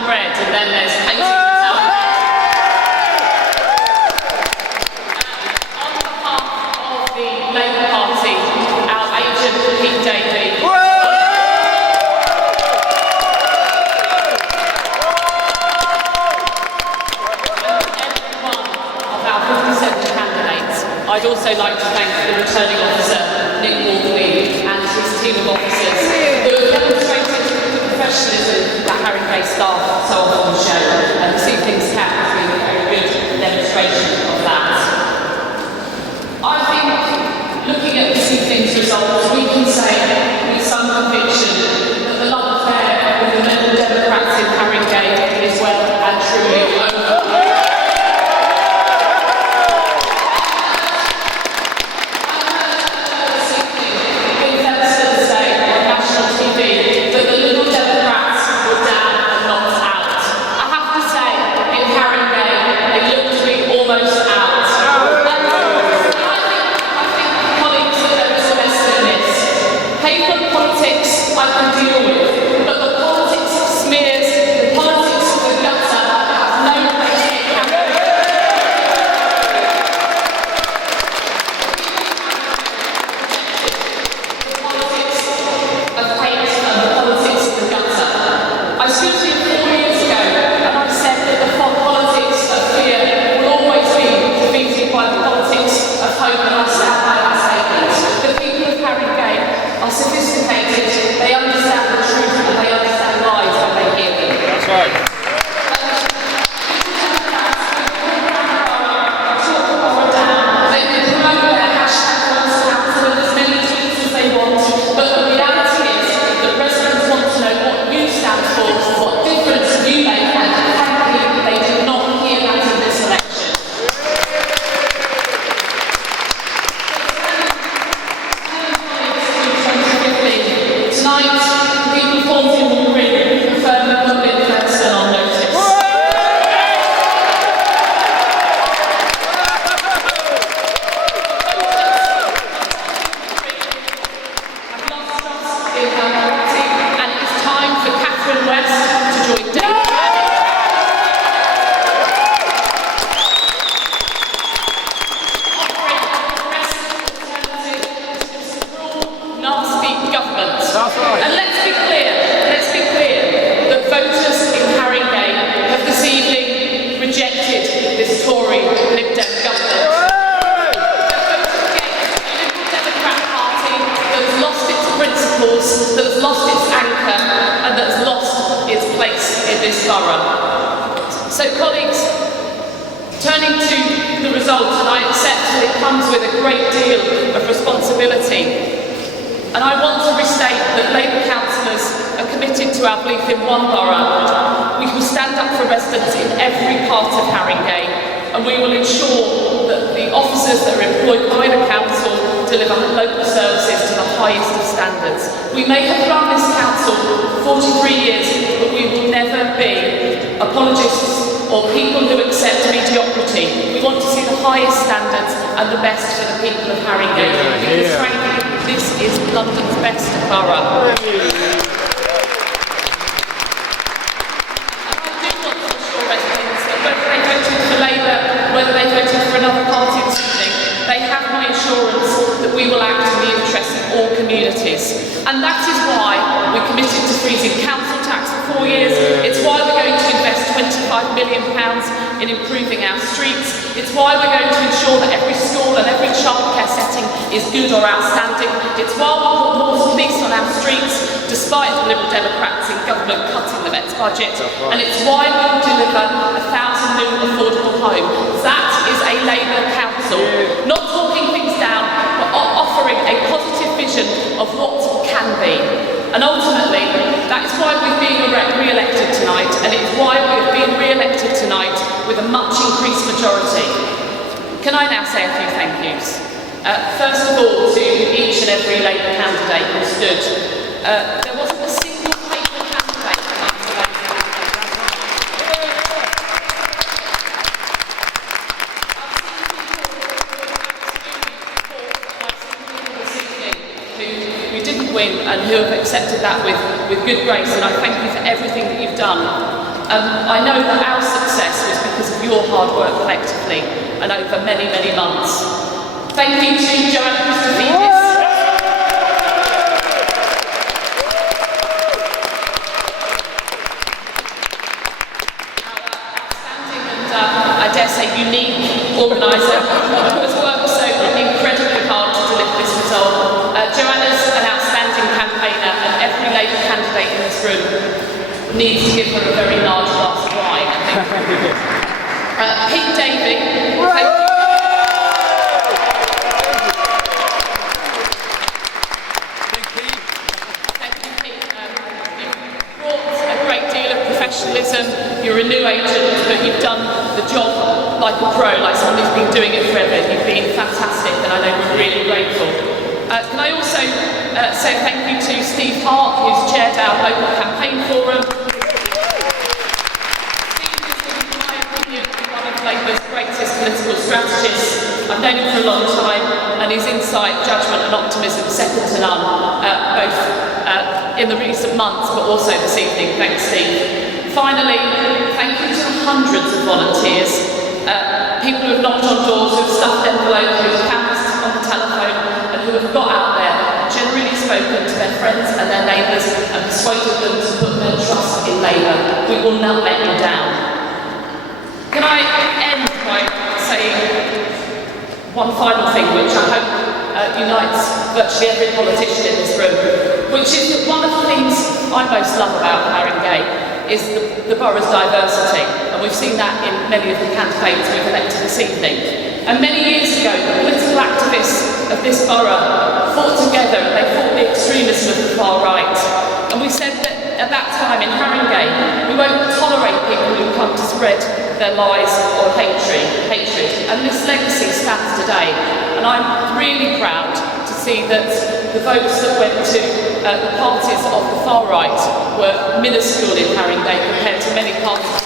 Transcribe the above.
town red, and then there's painting the town red. On behalf of the Labour Party, our agent Pete Davey. I'd also like to thank the returning officer, Nick Waldley, and his team of officers who have demonstrated the professionalism that Haringey staff so often show, and this evening's cap has been a very good demonstration of that. I think, looking at this evening's results, we can say with some conviction that the love affair with the Liberal Democrats in Haringey is well and truly over. LibDem government. Liberal Democrat Party that has lost its principles, that has lost its anchor, and that has lost its place in this borough. So colleagues, turning to the result, and I accept that it comes with a great deal of responsibility. And I want to restate that Labour councillors are committed to our belief in one borough. We will stand up for residents in every part of Haringey, and we will ensure that the officers that are employed by the council deliver local services to the highest of standards. We may have run this council for 43 years, but we will never be apologists or people who accept mediocrity. We want to see the highest standards and the best for the people of Haringey, because frankly, this is London's best borough. And I do want to assure residents that whether they voted for Labour, whether they voted for another party this evening, they have my assurance that we will act in the interests of all communities. And that is why we're committed to freezing council tax for 4 years. It's why we're going to invest £25 million in improving our streets. It's why we're going to ensure that every school and every childcare setting is good or outstanding. It's why we'll put more police on our streets, despite the Liberal Democrats in government cutting the Met's budget. And it's why we'll deliver 1,000 new affordable homes. That is a Labour council. Not talking things down, but offering a positive vision of what can be. And ultimately, that is why we've been re-elected tonight, and it's why we've been re-elected tonight with a much increased majority. Can I now say a few thank yous? First of all, to each and every Labour candidate who stood. There wasn't a single paper candidate amongst the Labour who didn't win and who have accepted that with good grace, and I thank you for everything that you've done. I know that our success was because of your hard work collectively and over many, many months. Thank you to Joanna Christophidis. I dare say unique organiser who has worked so incredibly hard to deliver this result. Joanna's an outstanding campaigner and every Labour candidate in this room needs to give her a very large glass of wine, I think. Pete Davey, thank you. Thank you, Pete. You've brought a great deal of professionalism. You're a new agent, but you've done the job like a pro, like someone who's been doing it forever. You've been fantastic, and I know we're really grateful. Can I also say thank you to Steve Hart, who's chaired our local campaign forum. Steve is, in my opinion, one of Labour's greatest political strategists. I've known him for a long time, and his insight, judgment and optimism second to none, both in the recent months, but also this evening. Thanks, Steve. Finally, thank you to the hundreds of volunteers, people who have knocked on doors, who have stuffed envelopes, who have canvassed on the telephone, and who have got out there, generally spoken to their friends and their neighbours and persuaded them to put their trust in Labour. We will not let you down. Can I end by saying one final thing, which I hope unites virtually every politician in this room, which is that one of the things I most love about Haringey is the borough's diversity, and we've seen that in many of the candidates we've elected this evening. And many years ago, the political activists of this borough fought together and they fought the extremism of the far right. And we said that at that time in Haringey, we won't tolerate people who come to spread their lies or hatred. And this legacy stands today. And I'm really proud to see that the votes that went to the parties of the far right were minuscule in Haringey compared to many parties